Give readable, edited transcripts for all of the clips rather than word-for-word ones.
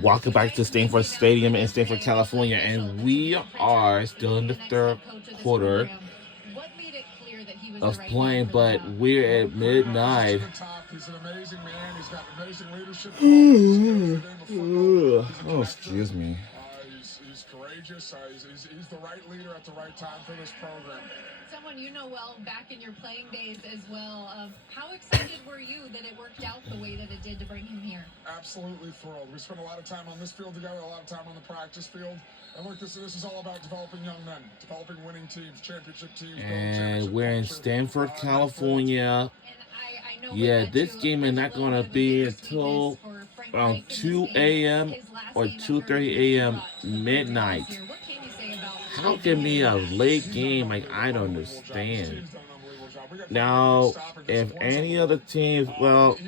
Welcome back to Stanford Stadium in Stanford, California, and we are still in the third quarter of playing, but we're at midnight. He's an amazing man. He's got amazing leadership. Oh, excuse me. He's courageous. He's the right leader at the right time for this program. Someone you know well back in your playing days as well. How excited were you that it worked out the way that it did to bring him here? Absolutely thrilled. We spent a lot of time on this field together, a lot of time on the practice field. And look, this is all about developing young men, developing winning teams, championship teams. And we're in Stanford, California. Yeah, this game is not going to be until around 2 a.m. or 2:30 a.m. midnight. How can be a late game? Like, I don't understand. Now, if any other teams, well,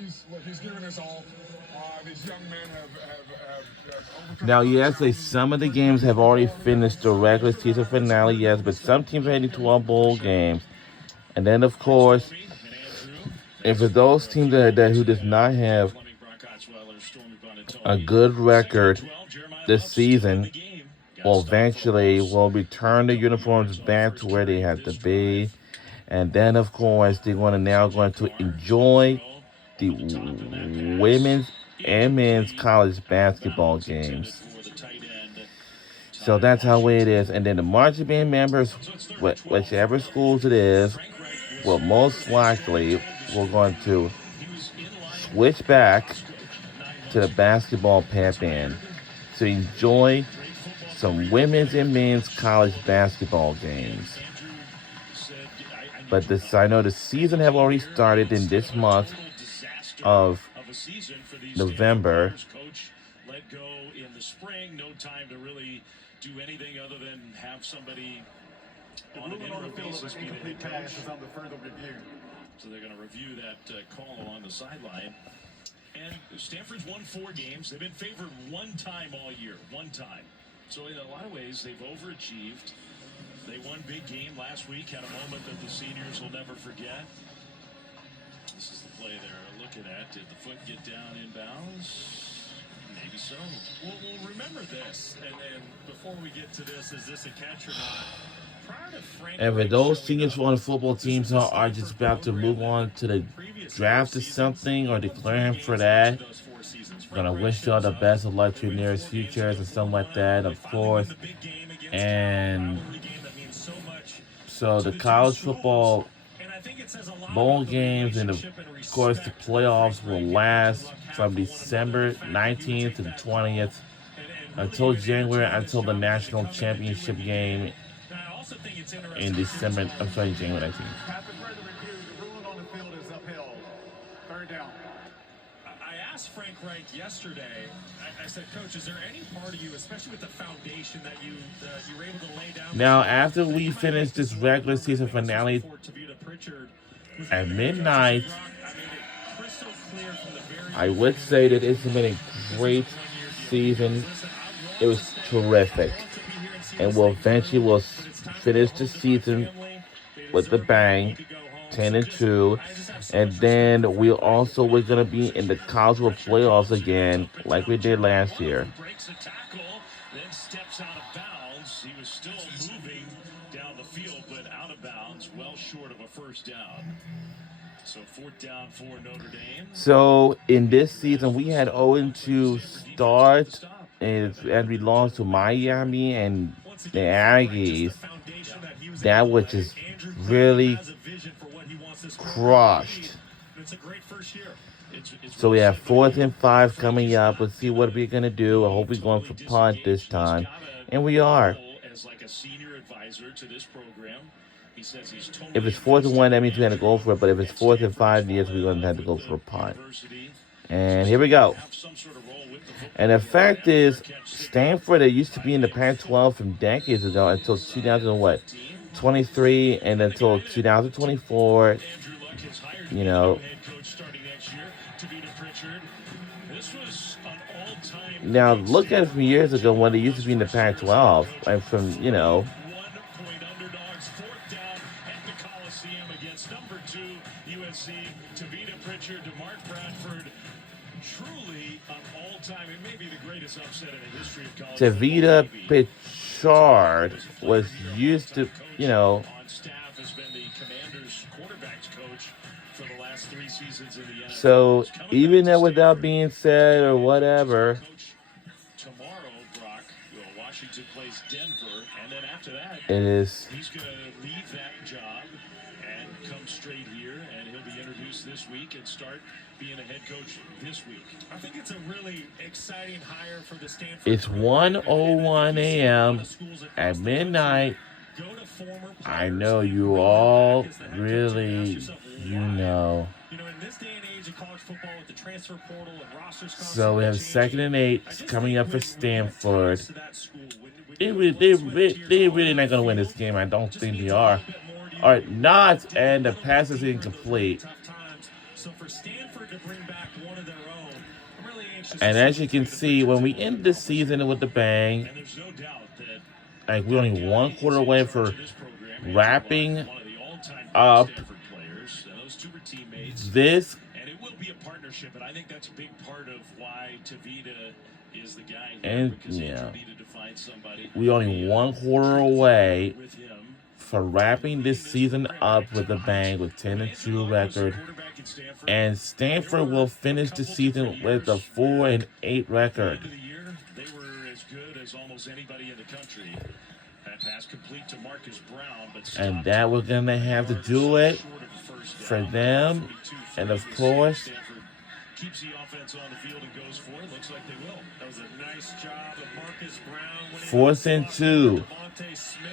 he's given his all. These young men have now, yes, some of the games have already finished the regular season finale, yes, but some teams are heading to 12 bowl games. And then, of course, if it's those teams that who does not have a good record this season, will eventually will return the uniforms back to where they have to be. And then, of course, they're going to enjoy the women's and men's college basketball games. So that's how it is. And then the marching band members, whichever schools it is, will most likely we're going to switch back to the basketball pep band to enjoy some women's and men's college basketball games. But I know the season have already started in this month of November. Let go in the spring, no time to really do anything other than have somebody on an interim basis be the head coach. So they're going to review that call along the sideline. And Stanford's won 4 games. They've been favored one time all year, one time. So in a lot of ways, they've overachieved. They won big game last week, had a moment that the seniors will never forget. This is the play they're looking at. Did the foot get down inbounds? Maybe so. We'll remember this. And before we get to this, is this a catch or not? And for those seniors on the football teams who are just about to move on to the draft or something, or declaring for that, I'm gonna wish y'all the best of luck to your nearest futures and something like that, of course. And so the college football bowl games and of course the playoffs will last from December 19th to the 20th until the national championship game in December. I'm sorry, January 19th. I asked Frank Reich yesterday. I said, Coach, is there any part of you, especially with the foundation that you were able to lay down? Now, after we finish this regular season finale at midnight, I would say that it's been a great season. It was terrific, and we'll eventually finish the season with a bang, 10-2, and then we're going to be in the college football playoffs again, like we did last year. Breaks a tackle, then steps out of bounds. He was still moving down the field, but out of bounds, well short of a first down. So 4th down for Notre Dame. So in this season, we had 0-2 start, and we lost to Miami and the Aggies. That was just really crushed. So we have 4th and 5 coming up. Let's see what we're gonna do. I hope we're going for punt this time, and we are. If it's 4th and 1, that means we're gonna go for it. But if it's 4th and 5, yes, we're gonna have to go for a punt. And here we go. And the fact is, Stanford, it used to be in the Pac-12 from decades ago until 2023, and until 2024. You know. Now look at it from years ago when it used to be in the Pac-12, and from USC, Tavita Pritchard to Mark Bradford. Truly an all-time. It may may be the greatest upset in the history of college Tavita football, maybe. Pritchard was used to, you know, On staff has been the Commanders quarterbacks coach for the last 3 seasons in the NFL. so He's coming even back to though without Stanford. being said or whatever, Coach tomorrow, Brock. Washington plays Denver, and then after that, it is. he's going to leave that job and come straight here, and he'll be introduced this week and start being a head coach this week. I think it's a really exciting hire for the Stanford. It's 1:01 a.m. at midnight. Go to former I players know and you bring them all back as the head coach and really, ask yourself, you why? know. You know, in this day and age of college football with the transfer portal and rosters So we have constantly 2nd and changing, 8 I just coming think up for when you have Stanford. ties to that school, when They you really, have they, blood, sweat, they, tears they all really over not the going to win this field, game. I don't just think means they a are. little bit more to you. All right, not, Dig and a the little pass bit is deeper in those really incomplete. tough times. So for Stanford to bring back one of their own, I'm really anxious And to as see you what can the see, when we Patriots end the season with the bang, And there's no doubt that like we're only one quarter away for this program, Andrew wrapping Luck, one of the all-time great up Stanford players, and those two were teammates. this. And it will be a partnership, and I think that's a big part of why Tavita is the guy here, And, because yeah. Andrew needed to find somebody. We only one quarter away With him. for wrapping this season up with a bang with 10-2 record. And Stanford will finish the season with a 4-8 record. End of the year, they were as good as almost anybody in the country. That pass complete to Marcus Brown, but And stopped that we're going to have to do it short of a first for down. them. 42 And of this course, season. Stanford keeps the offense on the field and goes for it. Looks like they will. That was a nice job of Marcus Brown. winning 4th the and spot 2. for Devontae Smith.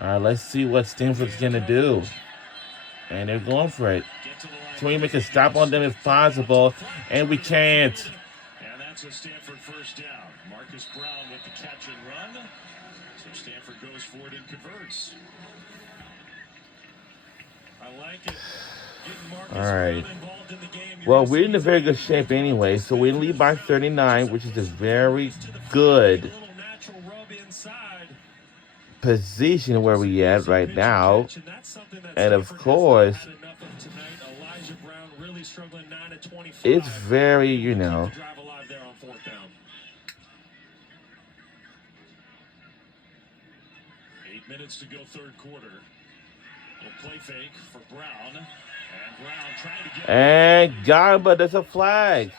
All right, let's see what Stanford's going to do. And they're going for it. Get to the line. Can we make a stop on them if possible? And we can't. And that's a Stanford first down. Marcus Brown with the catch and run. So Stanford goes for it and converts. I like it. Getting Marcus All right. Brown involved in the game. You're Well, gonna we're see in a he's very able good to shape get anyway. So we lead by 39, which is a very to the front, good get a little natural rub inside. position where we at right Pitch now. catch, and that's something that And of Stanford has not course, had enough of tonight. Elijah Brown really struggling 9 of 25. it's very, you know, Keep the drive alive there on 4th down. 8 minutes to go third quarter. We'll play fake for Brown. And Brown trying to get and got him, but that's a flag.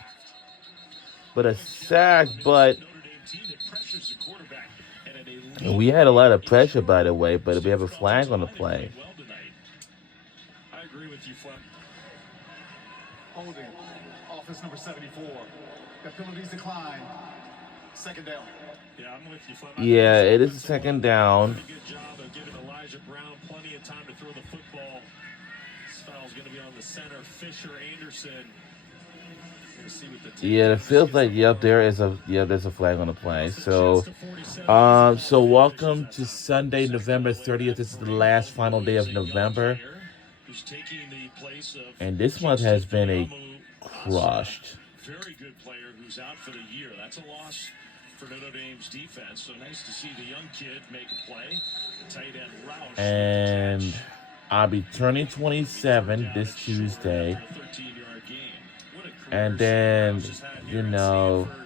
But a sack, but Notre Dame team that pressures the quarterback at an elite and we had a lot of pressure, by the way, but we have a flag on the play. well tonight. I agree with you, Flem. Holding. Office number 74. The penalties decline. 2nd down. Yeah, I'm with you, Flem. Yeah, it is a 2nd down. Pretty good job of giving Elijah Brown plenty of time to throw the football. This foul's going to be on the center, Fisher Anderson. Gonna see what the tape Yeah, it feels like there's a flag on the play. So so welcome to Sunday, November 30th. This is the last final day of November. Who's taking the place of And this month has been a crushed. very good player who's out for the year. That's a loss for Notre Dame's defense. So nice to see the young kid make a play. The tight end Roush. And I'll be turning 27 this Tuesday. 13-yard game. What a career And then, Roush has had you here at know, Stanford.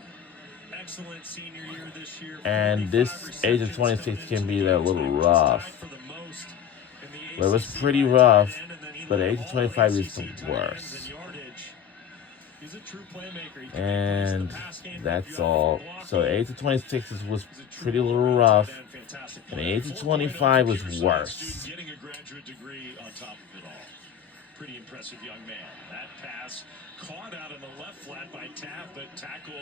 Excellent senior year this year. and 45 this age of receptions, 26 can be a games, little tied rough. for the most in the Well, it was ACC pretty by rough, tight end, and then he but the led age of all 25 is ACC the tight ends worst. in yardage. He's a true playmaker. He can And produce the pass game, that's help you out all. with blocking. So the age of 26 was He's a true pretty little all-around rough. tight end, fantastic And the player. age of 25 was Student worse. getting a graduate degree on top of it all. Pretty impressive young man. That pass caught out in the left flat by Tapp, but tackle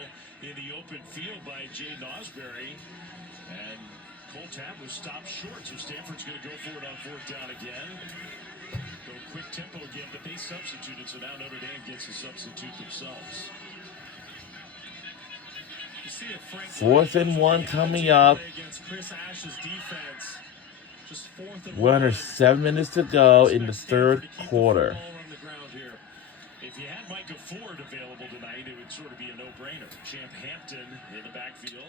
in the open field by Jay Nosberry. And Cole Tapp was stopped short, so Stanford's going to go for it on 4th down again. Go quick tempo again, but they substituted, so now Notre Dame gets to substitute themselves. You see a Frank 4th and 1 coming up. against Chris Ash's defense. Just 4th and We're under 1. 7 minutes to go in the third quarter. If you had Micah Ford available tonight, it would sort of be a no-brainer. Champ Hampton in the backfield.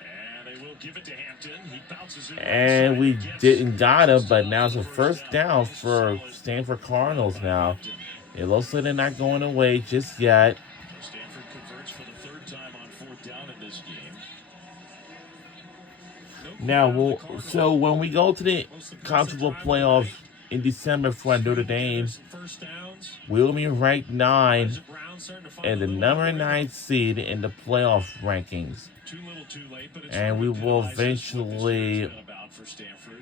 And they will give it to Hampton. He bounces it. And we didn't got him, but now it's a first down for Stanford Cardinals now. It looks like they're not going away just yet. Stanford converts for the 3rd time on 4th down in this game. Now, so when we go to the college football playoffs in December for Notre Dame, we'll be ranked 9 and the number 9 seed in the playoff rankings. And we will eventually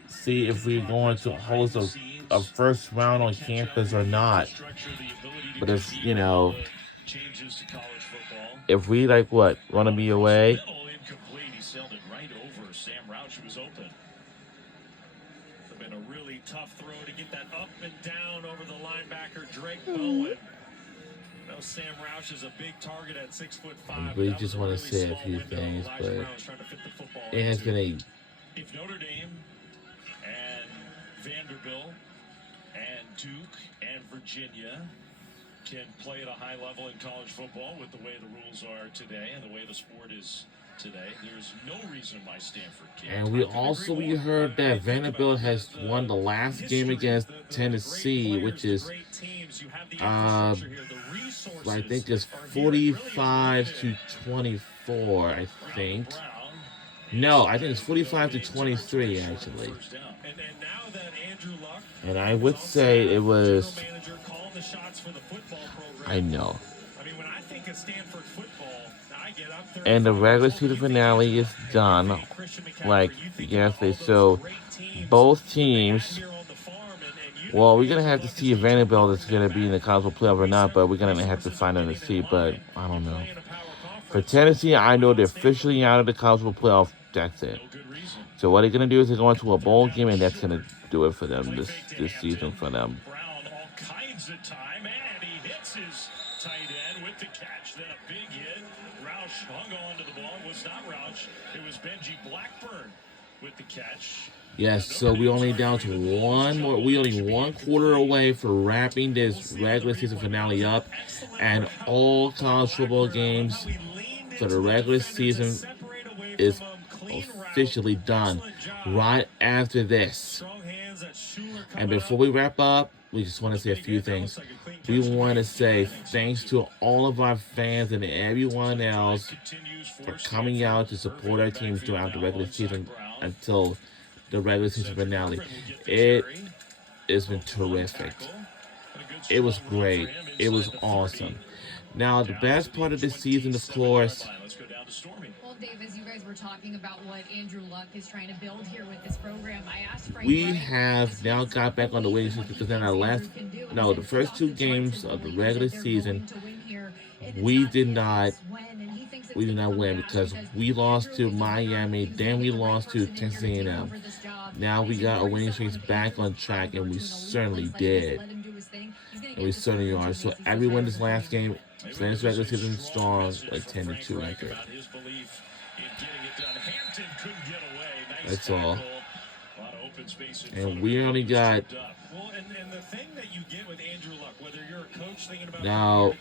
see if we're going to host a first round on campus or not. But if, you know, if we want to be away, He sailed it right over Sam Roush, who was open. It's been a really tough throw to get that up and down over the linebacker, Drake Bowen. Now Sam Roush is a big target at 6'5". We just want to say a few things, but it has been If Notre Dame and Vanderbilt and Duke and Virginia can play at a high level in college football with the way the rules are today and the way the sport is today, there's no reason why Stanford can't. And we heard that Vanderbilt has won the last game against Tennessee, which is I think it's 45-24. I think. No, I think it's 45-23 actually. And I would say it was. I know. And the regular season finale is done. Like yesterday, so both teams. Well, we're gonna have to see if Vanderbilt is gonna be in the college football playoff or not, but we're gonna have to find out and see. But I don't know. For Tennessee, I know they're officially out of the college football playoff. That's it. So what they're gonna do is they're going to a bowl game, and that's gonna do it for them this season for them. Yes, so we only down to one more. We only 1 quarter away for wrapping this regular season finale up, and all college football games for the regular season is officially done right after this. And before we wrap up, we just want to say a few things. We want to say thanks to all of our fans and everyone else for coming out to support our teams throughout the regular season until the regular season finale. It has been terrific. It was great. It was awesome. Now, the best part of this season, of course. Well, Dave, as you guys were talking about what Andrew Luck is trying to build here with this program, I asked Frank. We have now got back on the winning streak because in our the first 2 games of the regular season, we did not win because we lost to Miami, then we lost to Texas A&M. Now we got our winning streaks back on track, and we certainly did. And we certainly are. So everyone this last game, finished regular season strong, a 10-2 record. That's all. And we only got. Now,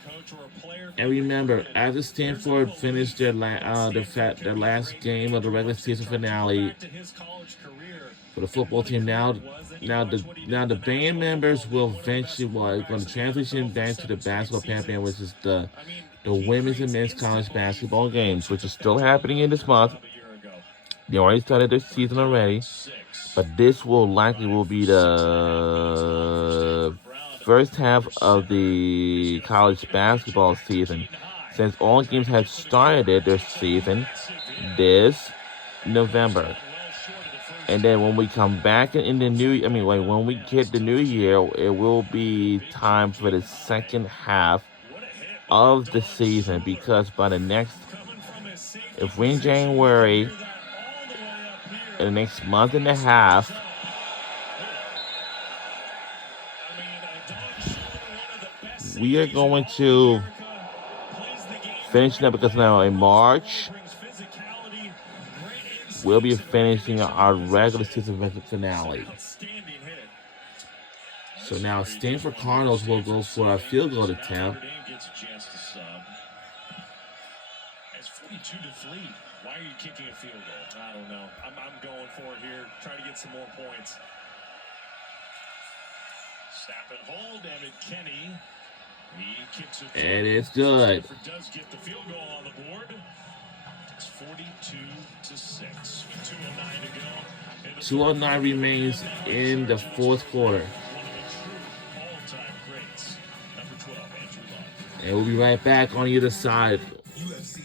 and remember, after Stanford finished their last game of the regular season finale for the football team, now the band members will eventually going to transition back to the basketball pantheon, which is the women's and men's college basketball games, which is still happening in this month. They already started their season already, but this will be the first half of the college basketball season, since all games have started their season this November. And then when we come back in the when we get the new year, it will be time for the second half of the season, because by the next, if we're in January, in the next month and a half, we are going to finish up, because now in March, we'll be finishing our regular season finale. So now Stanford Cardinals will go for a field goal attempt. It's 42 to 3. Why are you kicking a field goal? I don't know. I'm going for it here. Try to get some more points. Snap and hold. Evan Kenny. He kicks it. And it's good. Does get the field goal on the board. It's 42-6. 2:09 to go. 2:09 remains in the fourth quarter. One of the true all-time greats. Number 12, Andrew Luck. And we'll be right back on either side